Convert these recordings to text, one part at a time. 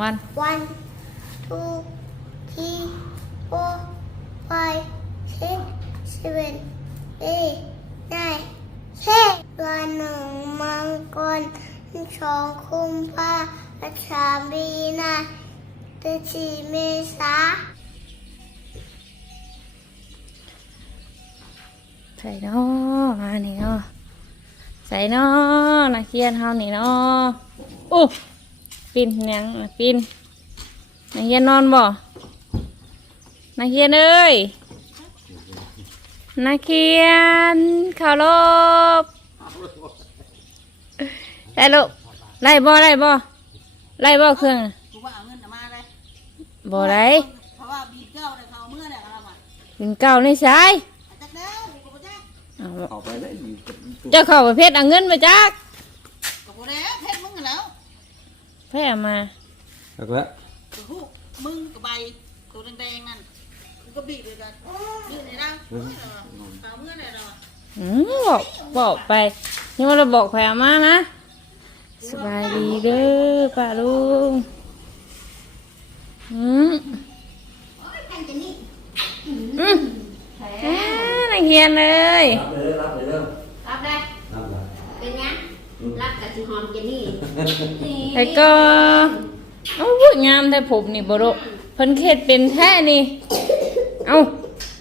วัน one two three four five six seven eight nine ten วันหนึ่งมังกรสองคุมภาพันธ์สามมีนาเดือนสี่เมษาใส่เนาะมานี่เนาะใส่เนาะนักเรียนเฮานี่เนาะอู้ ปินหยังน่ะปินนักเรียนนอนบ่นักเรียนเอ้ยนักเรียนเข่าวรบได้ลูกไล่บ่ไล่บ่ไล่บ่เครื่องน่ะกูว่าเอาเงินน่ะมาเลยบ่ได้เพราะว่าบีบเก้าเลยเขาเอาเมื่อไหร่กันละมันเป็นเก่าในสายอาจักเด้อกูก็บ่จักเอาเอาไปได้อยู่กับเจ้าเข้าประเภทเอาเงินมาจักกูบ่ได้เพชรมึงกันแล้ว แพ้มาแล้วก็กูฮู้มึงกับใบตัวแดงๆนั่นกูก็บีบเลยกันบีบไหนเราเอาเมื่อไหร่เราอืมบอกบอกไปยังว่าเราบอกใครเอามานะสบายดีเด้อป้าลุงอืมอืมอ่านักเรียนเลยรับเลยรับเลยเด้อ รับได้ รับเลย เป็นไง รับกับสิหอมเจนนี่แล้วก็เอ้าพูดงามแต่ผมนี่บโรเพิ่นเข็ดเป็นแท้นี่ เอ้า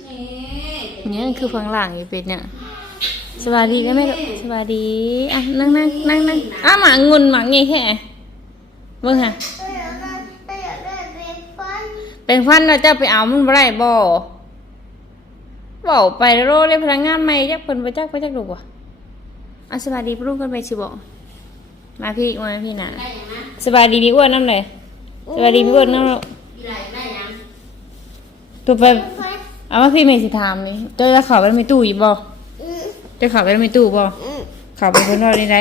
นี่เนี่ยคือฟังหลังอยู่เป็นเนี่ยสวัสดีได้ไหมลูกสวัสดีอะนั่งนั่งนั่งนั่งอะหมางุนหมางี้แค่เบิ่งฮะเดี๋ยวเราเดี๋ยวเราเรียนฟันเป็นฟันเราจะไปเอามันบ่ได้บ่บอกไปโรเลยพนักงานใหม่จักเพิ่นบ่จักบ่จักลูกว่ะ อะสวัสดีปลุงกันไปสิบอกมาพี่มาพี่น่ะได้ยังนะสบายดีพี่อ้วนน้ำเลยสบายดีพี่อ้วนน้ำลูกมีอะไรได้ยังตัวไปเอามาพี่เมย์สิถามนี่เจ้าจะเข่าไปมีตู้อีกบ่อืมเจะเข่าไปมีตู้บ่อืมเข่าไปคนรอดได้ได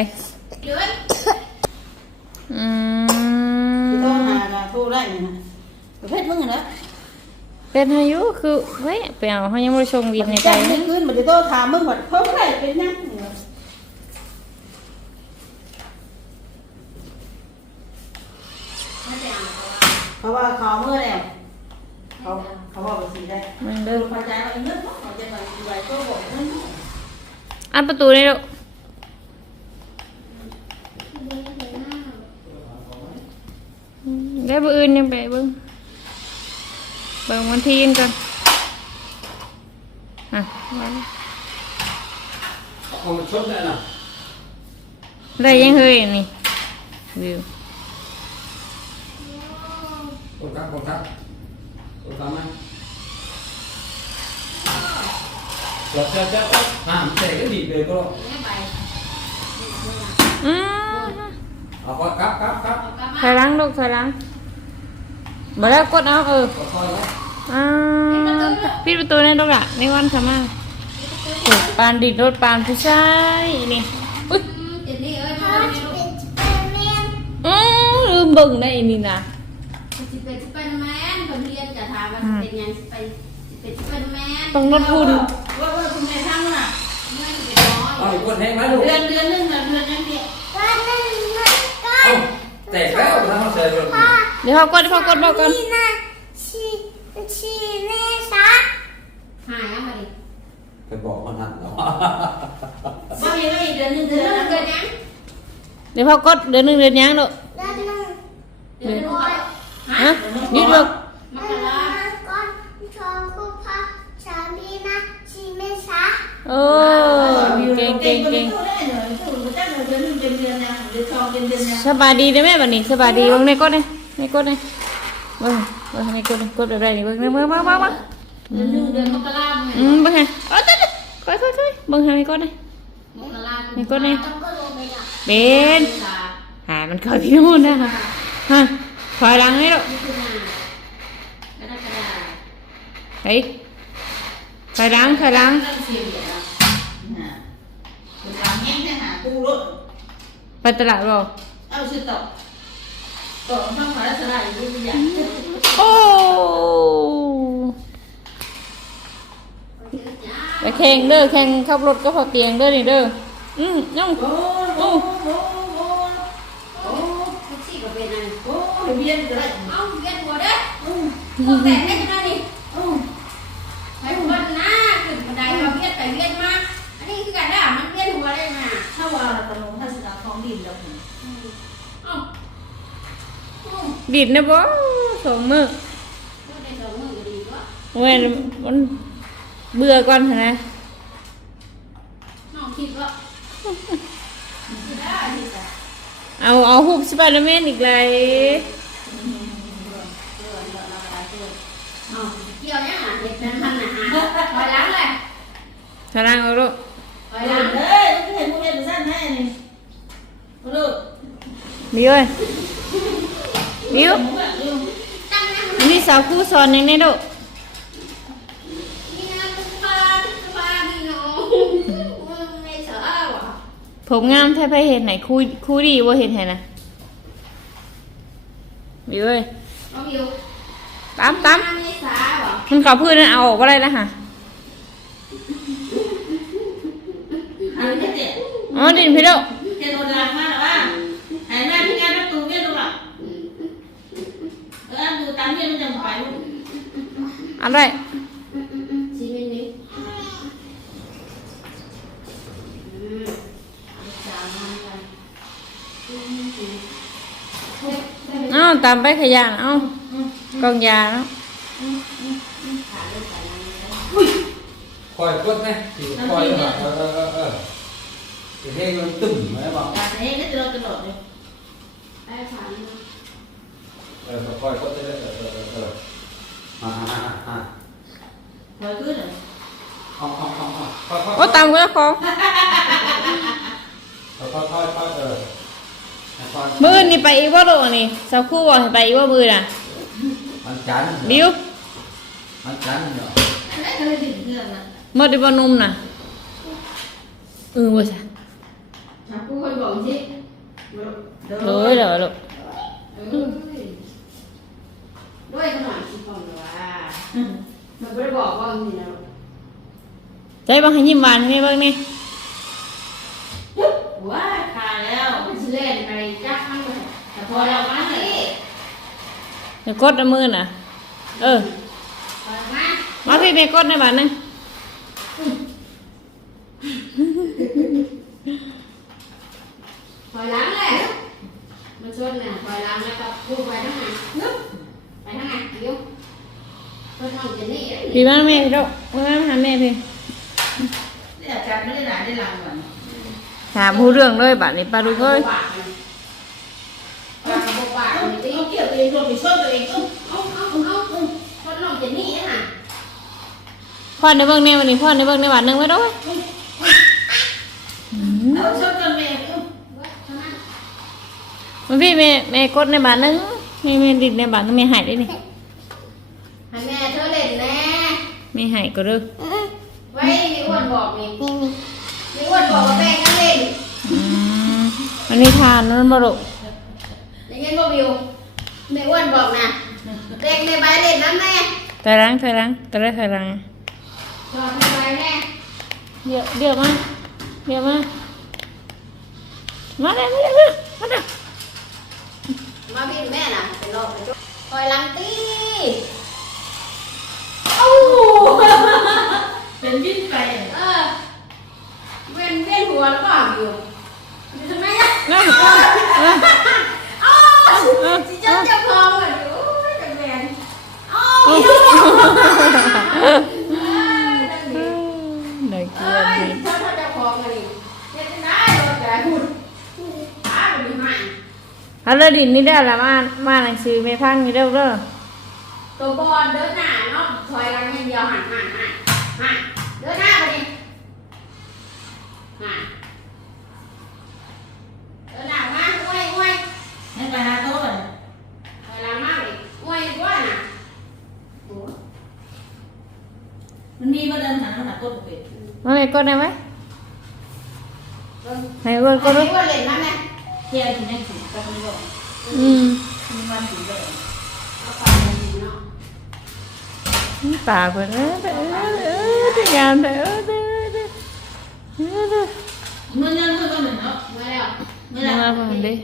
เดือนอืโทรมหาละโทรได้นี่นะเพชรมึงกันแล้วเป็นอายุคือเฮ้ยไปเอาเขายังไม่ได้ชงดีในใจใจนะไม่ขึ้นมันจะโทรถามมึงว่าเพิ่มอะไรเป็นยัง เพราะว่าเขาเมื่อแล้วเขาเขาบอกว่าสิได้มันเดิเด้นอพอใจว่าเงินเขาจะไปไหวก็บอกเงินอันประตูนี่ลูกอืมได้บ่อื่นยังไปเบิ่งเบิ่งวันที่กันก่อนอะมาเลยเอามาชดได้น่ะได้ยังเฮ้ยนี่วิว กด ครับกดครับกดตามไหมเจ้าเจ้าเจ้าห้ามเตะก็ดีเลยก็ไม่ไปอืมเอากดครับครับครับกลับมาถอยหลังลูกถอยหลังมาแล้วกดเอาเออ กดคอยไว้อ่าปิดประตูในลูกละในวันค่ะมาโอ้ปานดิดรถปานผู้ชายนี่อุ้ยเจนนี่เอ้ยพ่มาอดูจะนี่เป็นสไปเดอร์แมนอือลืมเบิ่งได้อีนี่นะ สิเป็นสไปเดอร์แมนผมเรียนจะถามว่าเป็นยังสไปเป็นสไปเดอร์แมนต้องลดทุนว่าว่าคุณแม่ทำน่ะเงินเป็นน้อยเอาอีกกดแห้งไหมลูกเดือนเดือนนึงนะเดือนยังเดียววันหนึ่งมังกเอารแตกแล้วทำมาเสร็จเลยพ่อเดี๋ยวเขากดเดี๋ยวเขากดบอกก่อนมีนาชีชีเมษาหายอะมาดิไปบอกมันหันเนาะว่ามีว่าอีกเดือนนึงเดืเดืออนนนึงเกินยังเดี๋ยวเขากดเดือนหนึ่งเดือนยังลูกเดือนหนึ่งเดือนนึงฮะ ฮะยืดลูกมเดืกอนรามังกรสองคุมภาพันธ์สามมีนาชีเมษาโอ้เก่งเก่งเก่งตู้ได้เหรอตู้มันจะเดือนนึงเป็นเดือนยังเดือนสองเป็นเดือนยังสบายดีได้ไหมบัดนี้สบายดีเบิ่งในกดเลยในกดเลยเบิ่งเบิ่งในกดเลยกดอะไรนี่เบิ่งในเบิ่งมามามาเดือนนึงเดือนมกราอืมเบิ่งไงโอ้ยตายๆค่อยๆๆเบิ่งให้ในกดเลยมกราในกดเลยต้องก็ลงไปละเป็นหามันเข้าที่นู่นนะฮะถ อยหลังให้ลูกมิถุนากรกฎาเฮ้ยถอยหลังถอยหลังเริ่มเสียงเดี๋ยวเป็นทางแห้งได้หาปูรถไปตลาดบ่เอาชื่อต่อต่อข้างขวาสลายอยู่ที่อย่างโอ้ไปแข่งเด้อแข่งขับรถก็พอเตียงเด้อนี่เด้ออืมย่องโอ้โหโอ้โหโอ้โห ทุกสิ่งก็ เวียวเบียนจะได้เอาเวียนหัวเด้อพวกแต่งให้จะได้นี่ให้หัวหน้าขึ้นบันไดมาเวียนไปเวียนมา อันนี้คือการด่ามันเวียนหัวได้มาถ้าว่าตะลงทัศนาของดินแล้วผมดิดนะบ่สองมือก็ได้สองมือก็ดีวะเว้ยมันเบื่อก่อนนะน้องคิดว่า เอาเอาหุบสไปเดอร์แมนอีกเลยเกินเกินเราไปเกินเอาเกี่ยวยังอะเด็กนั้นมันน่ะอะถอยหลังเลยทางเอาลูกถอยเฮ้หลังยมันก็เห็นพวกเรียนสั้นแน่นี่มาดูบิวเอ้ยบิวผมแบบดูตั้งนะนี่สาวครูสอนยังไงลูก นี่นะตุ๊กตาตุ๊กตาพี่น้องมึงไม่เสือวะ ผมงามแท้ไปเห็นไหนครูครูดีว่าเห็นไหนนะบิวเอ้ยน้องอยู่ตามตามไม่สาวะมันเขาพื้นนั่นเอาออกก็ได้แล้วค่ะอันนี้เจ็ดอ๋อดินพี่ลูกเจ็ดโดนดังมากหรอว่าหายหน้าที่งานประตูเวียนหรือเปล่าเออดูตามเวียนมันจะไปลูกเอะไร ได้ไหมเอ้าตามไปขยันเอ้ากองยาเนาะขาดเลยสายน้ำเลยคอยกดไหมสิคอยมาเออเออเออเออจะให้มันตึ้มไหมบอกการนี้ก็จะเราตลอดเลยได้ผ่านมาเออคอยกดได้เลยเออเออเออเอออ่าอ่าอ่าถอยขึ้นเลยเอาเอาเอาเอาค่อยค่อยโอ้ตามกูแล้วของค่อยค่อยค่อยค่อยเออค่อ มือนี่ไปอีกว่าลูกอันนี่สาวครูบอกให้ไปอีกว่ามือน่ะมันจันทร์บิวมันจันทร์เนาะอันนั้นก็เลยดิ่งเพื่อนนะหมดอีบนุ่มน่ะเออว่าซะชักกูคนบอกสิเอ้ยเดี๋ยวลูกเอ้ยด้วยขนาดสิบคนเลยว่ามันไม่ได้บอกว่าอย่างนี้นะ ใจบังให้ยิ้มหวานให้แม่เบ้างนี่ ว้าขาแล้ว มันสิเล่นไปจักมันเลยแต่พอเรามาสิ เดี๋ยวกดเอามือน่ะ เออพอเรามามาพี่แม่กดในบ้านนึงถอยหลังเลยมันชนเนี่ยถอยหลังแล้วก็พูดไปทั้งไหนนึกไปทั้งไหนเดี๋ยวเพิ่นเอาจะนี่เอ้ยพี่มาแม่พี่ลูกมาหาแม่พี่นี่อาจารย์ไม่ได้หลานได้หลังก่อนถามผู้เรื่องเลยบ้านนี้ปลาลูกเอ้ย ปากมันปากมันปาก เอา มันดิ เกี่ยวตัวเองรวมไปช่วยตัวเองอุ้ม เอาเอาเอาคนน้องจะนี่น่ะ พ่อในเบื้องในวันนี้พ่อในเบื้องในบ้านนึงไว้ด้วยเอาช่วยกันแม่อุ้มมาพี่แม่แม่กดในบ้านนึงแม่แม่ดินในบ้านนึงแม่หายได้นี่ให้แม่เธอเล่นแน่แม่หายก็เด้อไว้มีอ้วนบอกนี่มีอ้วนบอกว่าแม่กันเล่นอืมอันนี้ทานนั่นบ่ลูกได้ยินบ่วิวแม่อ้วนบอกนะเด็กในใบเล่นน้ำแน่ถอยหลังถอยหลังตอนแรกถอย หลังจอดในใบแน่เดี๋ยวเดี๋ยวมาเดี๋ยวมามาเลยมาเลยมาเลยมาบินแม่น่ะเป็นรอบเป็นจุดคอยลังตีโอ้เป็นวิ่งไปเออเวียนเวียนหัวแล้วก็อยู่อยู่ทำไมอะมาเอออ้าวเออสิเจ้าเจ้าของอะอยู่โอ้ยจังแมนอ้าว ไหนเกลื เอ้ อย ดี เจ้าเจ้าของอะนี่เฮ็ดจังได๋ว่าแต่หุ่นตาบ่มีหาย ฮัลโหลดินนี่ได้ละมามาหนังสือไม่พังนี่เด้อเด้อตัวบอลเดินหน้าเนาะถอยหลังอย่างเดียวหันหันหันหันเดินหน้าไปดิหันเดินหน้ามาอ้วยอ้วยให้ไปหาโต๊ะเลยถอยหลังมาดิอ้วยอ้วยน่ะโอ้มันมีมาเดินหาหาโต๊ะเป็ดมาแม่กดได้ไหมเดินให้กดกก็ดไม่ลูกว่าเล่นนั่นแหละเที่ยวที่นั่นสิก็ไม่บอกอืมมีวันถึงเลยเอาไปเลยเนากเพิ่นเออเออเออที่งานเด้อเด้อเด้อเด้อเด้อเงินเงินเงินก็เหมือนเนาะมาแล้วไม่มาได้เพิ่นดิ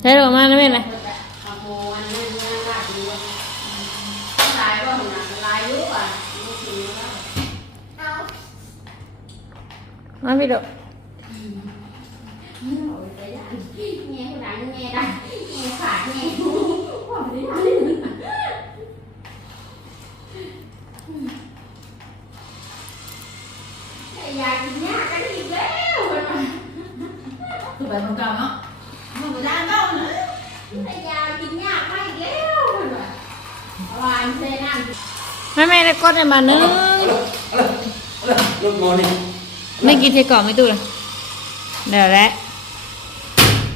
ใช่ดอกมาแล้วแม่น่ะเปิดแบบเอาไปโมอันนั้นเนี่ยหลักอมายก็หนาลายยุบอ่ไม่จริงแล้วเอามาพี่ดอก โอ้ยไปได้ nghe cái đàn nghe đây ไอ้ยกินยากันอีกแล้วมันว่ะคือแบบของก่าเนาะมันก็ได้เนาะไอ้ยากินยาไม่อีกแล้วมันว่ะเอาวานเซนั่นแม่แม่ได้กดได้มาหนึ่งลูกงอนี่ไม่กินเทก่อนไม่ตู้เลยเดี๋ยวแหล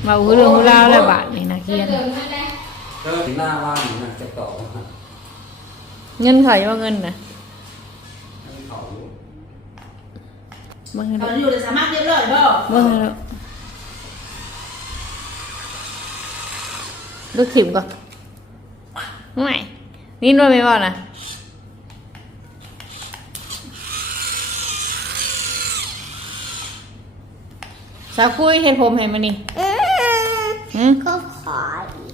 ะมาอุ้ยเรื่องอุ้ยเล่าวแล้วบาทนี่นะเคียนเดินมาได้เออหน้าว่างนี่นะจะต่อนะเงินเขาว่าเงินนะให้เขาอยู่เบิ่งให้ตดูอนอยู่เลยสามารถเรียบร้อยบ่เบิ่งให้ดูลูกถิ่มก่อนไม่นี่นวดไม่บอกนะสาวคุยเห็นผมเห็นมานี่ อืมหืมก็ขอ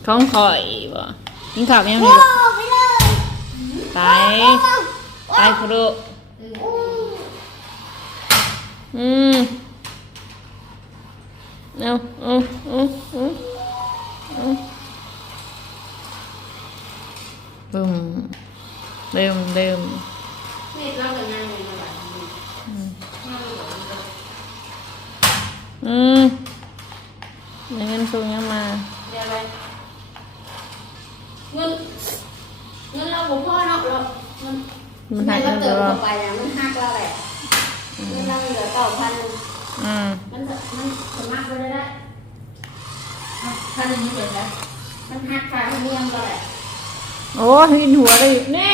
ของคอยบ่กินข้าวยังโอ้มีลูกไปเลยไปไปครูอู้อืมเอาเอาเอาเอาเอาบึมเดิมเดิม นี่เราเป็นยังไงมาแบบ อืมเดี๋ยวเงินส่งยังมา เดี๋ยวไปเงิน เงินเราบุพ่อเนาะเรามันมันหักเราเงินเติไปมบ่เข้าไปอะมันหักเราแหละเงินเราเหลือเก้าพันอืมมันมันสมัครไปได้ได้ถ้าอย่างนี้เป็นแล้วมันหักค่าธรรมเนียมเราแหละโอ้ยกินหัวได้อยู่แน่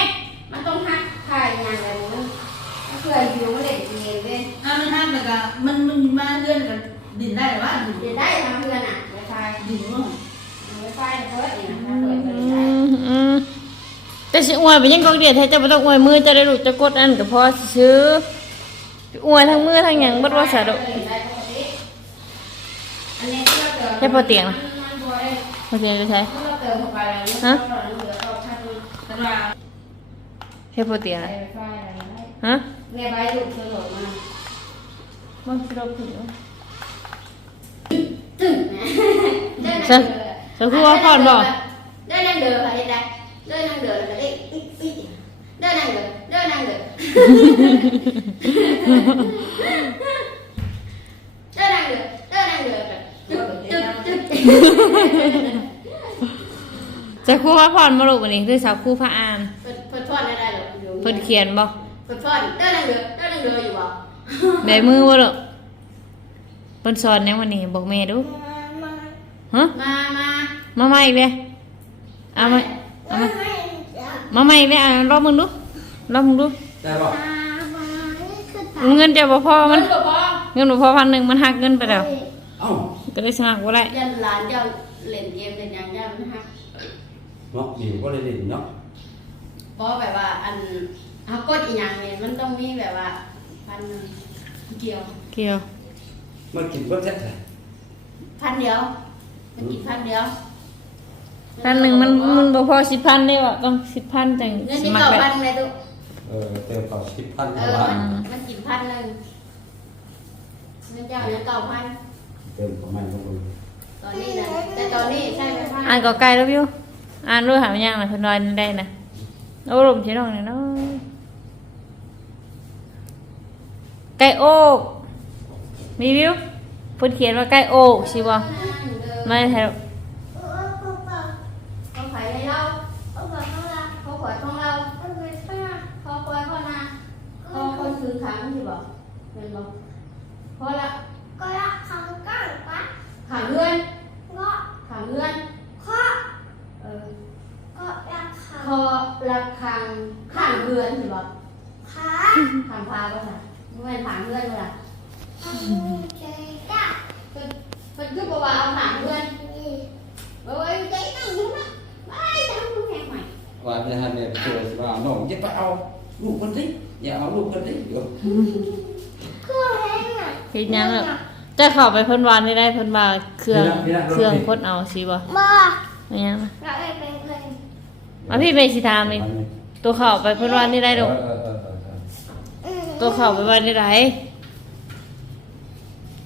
มันต้องหักค่างานอะไรมันมันเพื่อยู่ไม่ได้เงินเว้ยถ้ามันห้ามเลยก็มันมันมาเลื่อนกันดินได้หรือว่าดินเดี๋ยวได้ทำเพื่อนอะไวไฟดินว่าไวไฟเพิร์ดนี่นะถ้าเปิดก็อืได้มอืม แต่สิอวยไปยังกองเดียดให้เจ้าบ่ต้องอวยมือเจะได้ลูกจะกดอันก็พอซื้ออวยทั้งมือทั้งหยังบ่ว่าสะดอกได้ปรเติมแค่พอเตียงนะพอเตียงจะใช้ที่เราเติมเข้าไปแล้วเตียเราเหลือเก้าพันแต่ว่าแค่พอเตียงนะไฟอะไรได้ฮะแม่ใบลูกสลบมามันสิเราผิดตึ้งนะใช่นั่งเดือจะคือว่าผ่อนบ่ได้นั่งเดือค่ะได้ได้นั่งเดือแล้วก็ได้อีกอีกได้นั่งเดือได้นั่งเดือได้นั่งเดือได้นั่งเดือกันตึ๊บตึ๊บตึ๊บจะครู่ว่าผ่อนมาลูกวันนี้คือสาวครู่พระอานเพิ่นเพิ่นทอดได้ได้หรออยู่เพิ่นเขียนบ่เพิ่นทอดได้นั่งเดือได้นั่งเดืออยู่บ่แบมือบ่ลูกเพิ่นสอนยังวันนี้บอกแม่ดูมาฮะมามามาใหม่อีกเลยเอามาเอามาให้จับมาใหม่อีกเลยอะรอบมึงดูรอบมึงดู ได้ป่ะตามานี่คือตาเงินจะบ่พอมัมันนก็พอเงินบ่พอพันหนึ่งมันหักเงินไปแล้วเอ้าก็เลยสมัครบ่ได้ยันหลานเจ้าเล่นเกมเล่นหยังย่ามันฮักเนาะอยู่ก็เลยดินเนาะเพราะแบบว่าอันเฮากดอีหยังเนี่ยมันต้องมีแบบว่าพันหนึ่งเกี่ยวเกี่ยวมันกินก็แซ่บเลยพันเดียวมันกินพันเดียวพันหนึ่งมันมันบ่พอสิบพันได้บ่ต้องสิบพันจังเงินสที่มัครเก่าได้พันเลยตุ เออเติมต่อสิบพันเอเท่าอไหร่มันมันกินพันหนึ่งเงินเจ้าเนี่ยเก่าพัน เติมประมาณนั้นตอนนี้นะแต่ตอนนี้ใช่ไหมพันอ่านก็ไกลแล้ววิวอ่านรู้หามันยังน่ะเพิ่นว่าได้นะโอ้ลมสิน้องนี่เนาะไก่โอกมีวิวเพิ่นเขียนว่าไก่โอกสิบ่ไม่ใช่หรอก โอ้โอ้โอ้ เขาขายให้เรา โอ้บอกเขาละ เขาขายของเรา โอ้ไม่ใช่ เขาปล่อยเขานาเขาคนคืนขังที่ บอกเป็นบอกเพราะละ ก็รักเขาก้างปะ ขังเงิน ก็ ขังเงิน ข้อ เออ ก็รักเขา คอละขังขังเงินที่บอก ขา ขังพาก็ใช่ไม่เป็นขังเงินเลยล่ะ ทำใจได้ เป็นเป็นคือบอกว่าเอาขังเงิน นี่ บอกว่าใจตั้งอยู่นะไม่ทำคุณแข่งใหม่ ว่าจะให้เนี่ยช่วยสิว่าน้องจะไปเอาลูกคนนี้อย่าเอาลูกคนนี้เดี๋ยว เครื่องเล่น อะเฮ็ดหยังล่ะจะเข้าไปเพิ่นวานได้ได้เพิ่นว่าเครื่องเครื่องพ่นเอาสิบ่บ่ไม่ยังนะเราเอ้ยเป็นเพื่อนมาพี่ไปสิถามนี่ตัวเข่าไปเพิ่นวันนี่ได้ดอกเออเออเออเอออืมตัวเข่าไปวันนี่ได้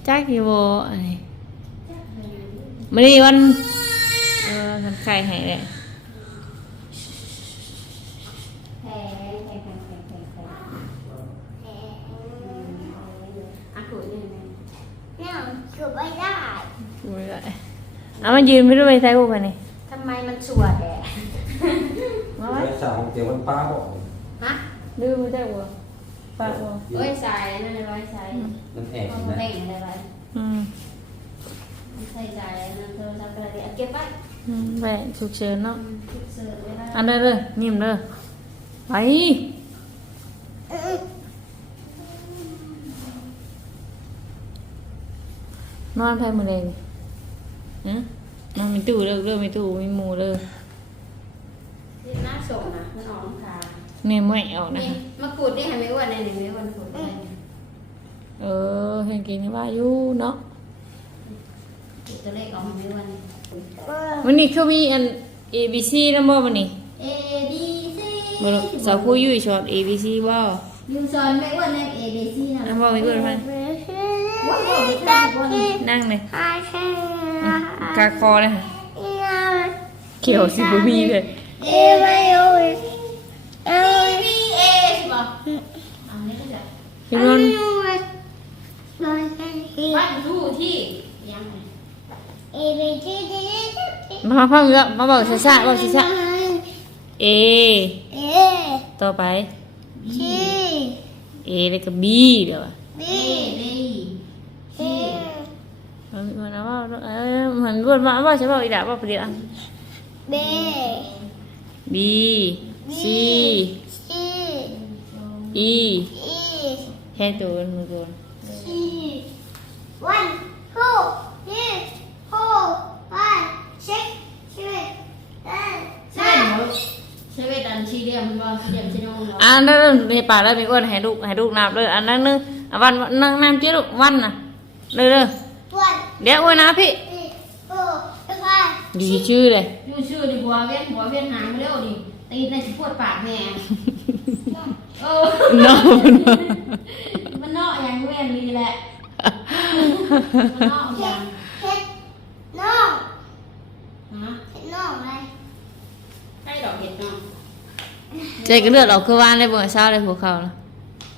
จักอยู่บ่อะไรมื้อนี้วันเออทำไข่ให้แหละ แพ้แพ้แพ้แพ้แพ้แพ้อะคุยหนึ่ง เนี่ยคือไม่ได้ ดูไม่ได้ เอามายืนไปด้วยไปใส่พวกมันนี่ทำไมมันสวยแอะมาไว้ไปสาวของเตียวมันป้าบอกฮะดื้อไม่ได้บ่ปากบ่เอ้ยใส่นั่นเลยไว้ใส่มันแอบต้องนะเต่งอะไรไว้อืมใส่ใจนั่นเธอทำอะไรดีเก็บไว้อืมไปฉุกเฉินเนาะ ทุกเสิร์ฟเวลาอันเด้อเด้อนิ่มเด้อไปอืมนอนไปมื้อใดนี่ ฮะนอนมีตู้เด้อเด้อมีตู้มีหมู่เด้อที่หน้าส่งนะมันออกน้ำคานี่ไม่เอานะนี่มะกรูดนี่ให้ไม่อ้วนในหนึ่งไม่อ้วนขูดไปเออเห็นกินว่าอยู่เนาะตัวเลขออกมาไม่อ้วนวันนี้เขามีอัน A B C นำบ่วันนี้ A B C บ่รู้สาวผู้อยู่ชอบ A B C บ่ยูซอนไม่อ้วนใน A B C นะนำบ่มีเพิ่นมาว้าวไม่ใช่อ้วนนั่งเลยหาใช่ กาคอเลยเขียวสิบมีเลยเอ้ไมอาเอา B A ใช่ป่ะเอาเนี่ยก็จะเห็นมันวันทูที่ยังไงเอเบจีดีมาฟังอยู่แล้วมาบอกช้าบอกช้าๆ A เอต่อไปซี A แล้วก็ B เดี๋ยวบี A D เอ มันมันเอาว่าเออมันรวดมาว่าใช่ป่ะอีดาว่าประเดี๋ยวอะเบ B C ซี E อีแค่ตัวมือตัวซีวันทูทีโฟไฟซิกเซเว่นเอ็ดเซเว่นเหรอเซเว่นอันชีเดียมว่าชีเดียมชีโน่เหรออันนั้นในป่าแล้วมีอ้วนให้ลูกให้ลูกนับเลยอันนั้นนึงอะวันนั่งน้ำเจ้าลูกวันน่ะเลยเลยวัน เดี๋ยวอ้วนนะพี่ทีโฟไฟดีชื่อเลยยูชื่อดิบัวเวียนบัวเวียนหางเร็วดิตีในสิปวดปากแม่โอ้น้องมันเนาะอย่างเวียนนี่แหละมันเนาะอย่างเฮ็ดน้องฮะเฮ็ดน้องอะไรให้ดอกเห็ดเนาะใจก็เลือดออกคือวานเลยบ่เช้าเลยหัวเขานะ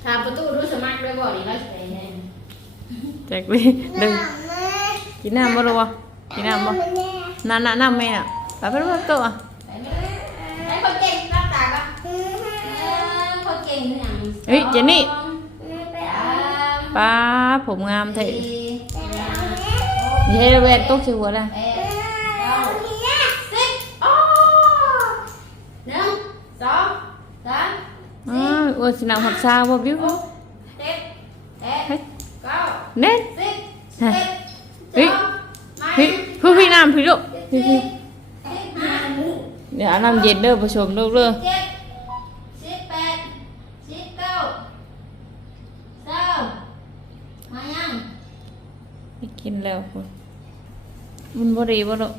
ทาประตูรู้สมัครด้วยบ่นี่เราสิไปแน่แจกเลยดึงน้ำแม่ กินน้ำบ่รู้วะกินน้ำบ่แม่น้ำน้ำน้ำแม่น่ะไปไปไปโต๊ะอะไปไหมไอ้คนเก่งรับตาก็เออคนเก่งคือหยังเฮ้ยเจนนี่แม่ไปสาเอามป้าผมงามเถอะสี่เฮ้ยเวนตกชิหัวนะแปดเก้าสิบโอ้หนึ่งสองสามอ้าวอ้วนสินำหัดซาบ่บิ้วเจ็ดแปดเฮ้ยเก้าเน็ตสิบสิบเอ็ดเฮ้ยเฮ้ยพี่พี่น้ำพี่ลูกเดี๋ยวน้ำเย็นเด้อผสมลูกเด้อกินแล้วคุณมันบ่ดีบ่ลูก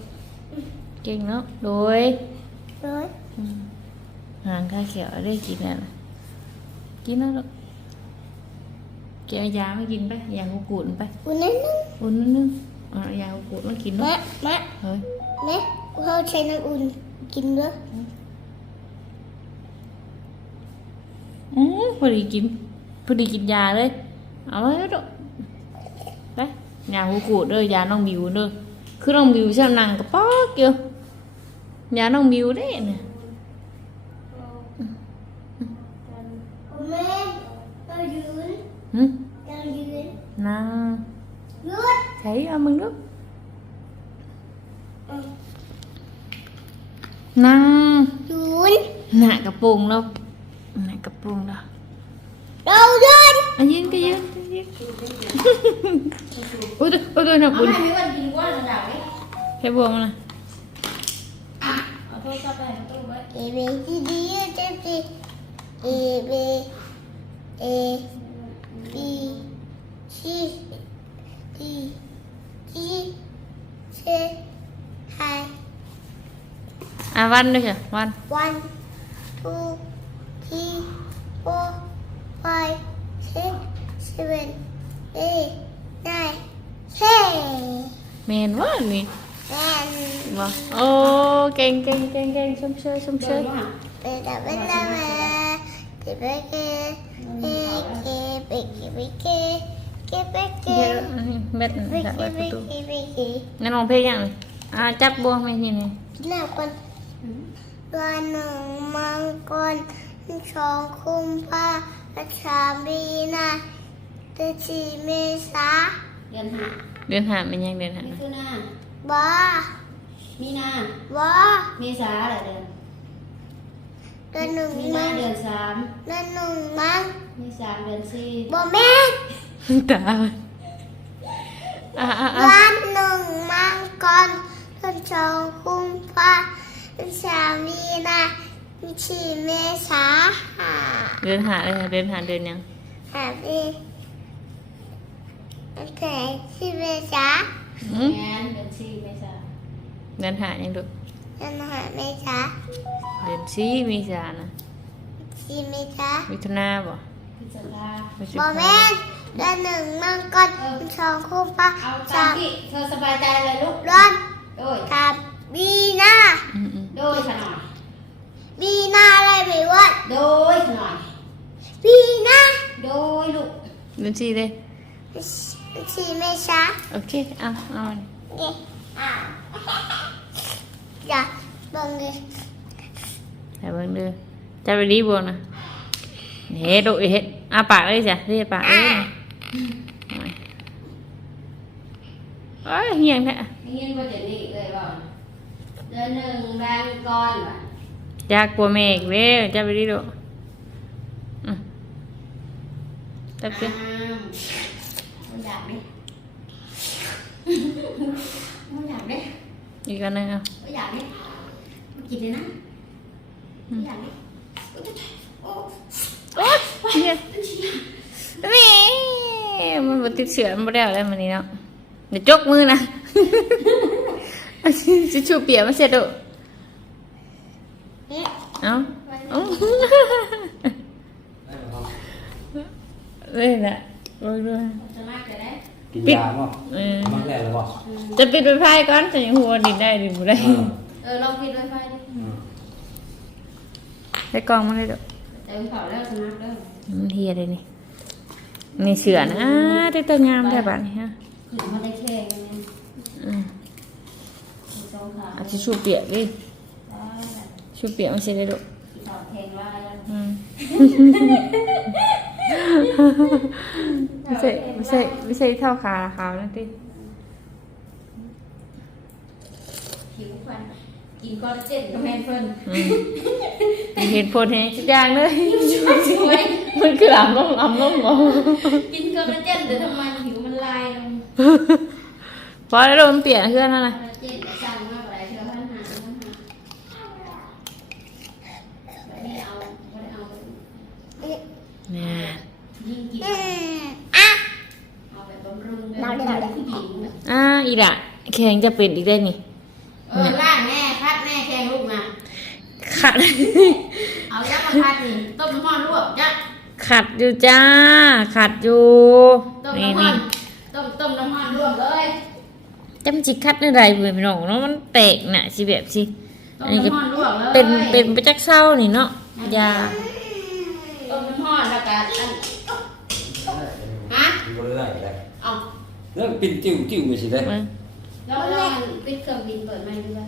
เก่งเนาะโดยโดยหางข้าเขียวได้กินแล้วกินแล้วลูกแกเอายามากินไปยาหูกูดไป อุ่นนิดนึงอุ่นนิดนึง อายาหูกูดมากินเนาะแม่แม่เฮ้ยแม่เขาใช้น้ำอุ่นกินด้วยอือพอดีกินพอดีกินยาเลยเอาไว้แล้วลูกไปยาหูกูดเด้อยาน้องบิวเด้อคือน้องบิวชอบนั่งกระป๋อกเกี่ยวยาน้องบิวเด้เนี่ยแม่เรายืนหึเรายืนนั่งยืนใช้เอามึงลูกนั่งยืนหน้ากระ โปรงแล้วหน้ากระโปรงแล้วเรายืนอะยืนก็ยืนยืนโอ้ยโอ้ยโอ้ ยนักเอาบุญให้ไม่วันกินกว่าระดับนี้แค่บวงมันนะเอาโทรศัพท์ไปให้ตู้ไว้เอเบจีดีเจจีเอเบเอบีซีดีจีเซไฮอะวันด้วยค่ะวัน one two three four five six seven eight nine ten เมนว่านี่ and บ่โอ้เก่งเก่งเก่งเก่งชมเชยชมเชเดินยมา beda beda me ke beke beke beke beke ke beke เดี๋ยวอันนี้เม็ด beke จากไว้ประตู beke beke งั้นลองเพลงอย่างเลยอ่าจับบัวไม่ยินนี่ Nào con Đoàn nồng mang con Chong khung pha Và trà bì nà Tư chỉ mê xá เดือนห้าเดินหามันยังเดินหามิถุนา Bó มีนา Bó เมษาอะไรเดือน Đoàn มี nồng นา mang เดือนสาม Đoàn nồng mang มีสามเดือนสี่ Bó mẹ ตาอ่าอ่าอ่า Đoàn nồng mang con Thân chong khung pha Và trà bì nà Tư chỉ mê xá Hà เดินหาเลยค่ะเดินหาเดินยัง Hà bì Thế chỉ mê xá อืมงานเดือนสี่เมษาเดินหายังดู Đoàn hà mê xá เดินซีมีสานะ Chỉ mê xá มิถุนาบ่พิจารณาไม่ใช่บอแม่นเดือนหนึ่งมังกรสองคู่ปะเอาตาสามมที่เธอสบายใจเลยลูก ร้อนโดย สามบีนาอืมอืมโดยขนอยบีนาอะไรไม่ว่าโดยขนอยบีนาโดยลูกเดินซีเลยสี่เมษาโอเคเอาเอาอันนี้เอ๊ะอ้าวอย่าบังเลยแต่เบิ่งเด้อจับไปดีบัวนะเฮ็ดดูเฮ็ดอาปากเลยจ้ะเรียกปากเลย เอ้ยเฮียงแท้เงี้ยว่าจะนี่เลยว่าเดือนหนึ่งแรงก้อนว่ะอยากกลัวแม่อีกเว้ยจับไปดีดูอืมจับสิอ้าวมันอยากดิมันอยากดิอีกอันหนึงเอามันอยากดิมันกินเลยนะมันอยากดิโอ๊ยเฮียนี่ มันบ่ติดเสือมันบ่ได้เอาอะไรมานี่เนาะเดี๋ยวจกมือนะสิชูเปียกมาเสร็จดูเอ๊ะเอาเอาเลยนะโอ้ยด้วยจะมากเลยได้กินยาบ่เออมันแหละแล้วบ่จะปิดไฟไฟก่อนจะยังหัวดินได้ดินบ่ได้เออเออลองกินไวไฟดิได้กล่องมาเลยเด้อแต่มันเผาแล้วจะมากเด้อมันเฮียเลยนี่ นี่เสือนะได้ตัวงามได้บาดนี่ฮะขึ้นมาได้แค่ยังไงอืมสองขาเอาทิชชูเปียกดิได้ชูเปียกมันสิได้ดูที่ถอดแทงว่ายังอืมไม่ใช่ไม่ใช่ไม่ใช่เท่าขาขาวนั่นติผิวฟัน กินคอลลาเจนกับแมนเฟิร์นอืมมีเห็นผลแห่งทุกอย่างเลยสวยมันคืออ่ำลงอ่ำลงงอกินคอลลาเจนแต่ทำไมผิวมันลายลงพอแล้วโดนเปลี่ยนเครื่องนั่นคอนะลลาเจนสั่งมากกว่าไรเชื่อพันหาพันหาไม่ได้เอาไม่ได้เอาเนี่ยยิ่งกินอืมอะเอาไปบำรุงเป็นผู้หญิงอ่าอีด่ะแข็งจะเป็นอีกได้นี่เออล่างแม่พัดแม่แทงลูกนะ ขัด เอายักษ์มาพัดนี่ต้มน้ำมันลวกยักษ์ขัดอยู่จ้า ขัดอยู่ต้มนี่น้ำมันี่นต้มต้มน้ำมันลวกเลยจำจิคัดในไรเบื่อพี่น้องเนาะมันแตกน่ะสิแบบสิต้อัมนนี้ก็น้ำมันลวกเลยเป็นเป็นไปจักเศร้านี่เนาะยาต้มน้ำมันแล้วก็อันฮะบ่ได้ได้เอาแล้วปิ่นจิ้วจิ้วไปสิได้เบิ่งแล้วแล้วมันปิดเครื่องบินเปิดไมค์ด้วย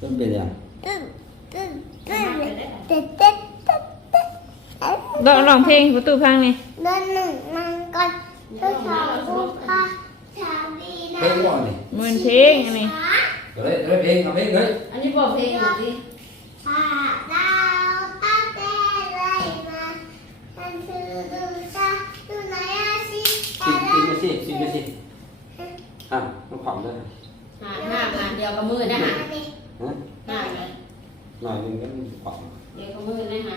ต้องเป็นหยังตึ้งตึ้งสาตึ้งมารถเปิดได้เต๊ะเต๊ะเต๊ะเต๊ะเอ๊ะร้องร้องเพลงประตูพังนี่เดือนหนึ่งมังกรเดือนสองคู่ปะสามบีนาเพลงบ่นี่เหมือนเพลงอันนี้เดี๋ยวเลยเดี๋ยวเลยเพลงเอาเพลงเลยอันนี้บอกเพลงหน่อยดิถ้าดาวตั้งแต่ไรมาฉันคือดูซาดูไหนอาชีปิ่นปิ่นไปสิปิ่นไปสิอะต้องขอมด้วยหาห้าหาเดียวกับมือได้หาฮะห้าเลย หน่อยหนึงก็มีขอมเดียวกับมือได้หา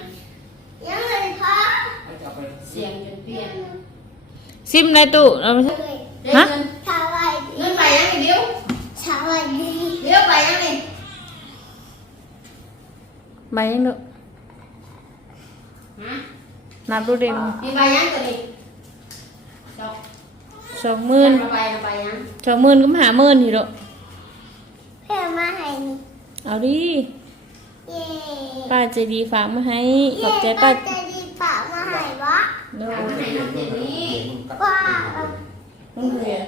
ยังเลยพอเสียงจนเปลี่ยนซิมในตู้เราไม่ใช่เลยได้เงินสวัสดีเงินไปยังไงเดียวสวัสดีเดี๋ยวไปยังไงสใบยังเด้อฮะนับดูเด็มมีใบยังตัวนี้จบสองหมื่นระบายระบายยังสองหมื่นก็มาหาหมื่นอยู่เด้อเพื่อมาให้นี่เอาดิ เย่ป้าใจดีฝากมาให้ขเย่อบใจป้าป้าจะดีปากมาให้วะเด้อเอามาให้น้องเจนนี่ว่ามันคือเรียน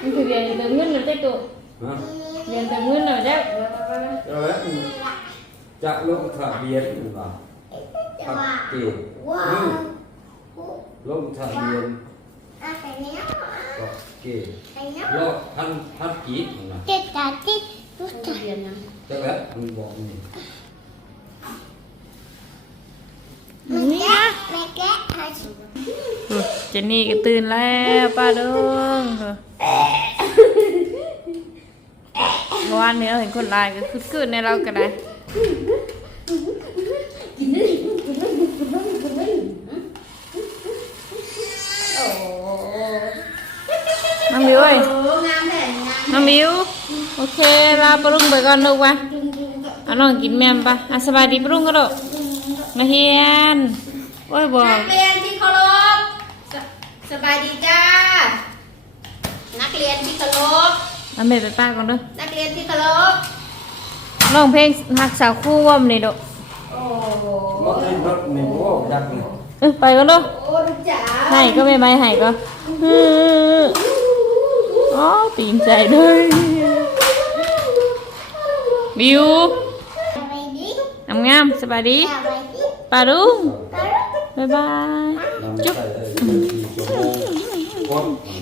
มันคือเรียนเติมเงินหน่อยได้ตัวฮะเรียนเติมเงินหน่อยได้เออจะลงทะเบียนหรือเปล่าจะพักว่าเกตว้าอืมวลงทะเบียนอะไปเนี้ยพักเกตไปเนี้ยรอบพันพันกีบนะ เจ็ดตาจิต รู้ต้องจักเรียนยังจังแล้วมันบอกนี่แม่แกะแม่แกะหาชิเออเจนนี่ก็ตื่นแล้วป้าเด้งเออเมื่อวานนี้เราเห็นคนลายก็คึดคืนในเราก็ได้โอ้น้องบิวเอ้ยโหงามแน่งามน้องบิวโอ เคลาปรุงไปก่อนลูกวะเอาน้องกินแมมปะอะสบายดีปรุงก็ดมาเฮียนโอ้ยบอนักกเรียนที่เคารพสสบายดีจ้า นักเรียนที่เคารพเอาเมย์ไปป้าก่อนเด้อนักเรียนที่เคารพร้องเพลงหักสาวคู่ว่มนี่ดอกโอ้โหรถนี่รถนี่โอ้ยักษ์นี่เอ้ยไปก่อนเด้อโอ้ลูกจ๋าให้ก็ไม่ไม่ให้ก็อื้ออ๋อตีนใจเลย บิวสบายดีงามงามๆสบายดีสบายดีปารุงตาลุกบ๊ายบายนำ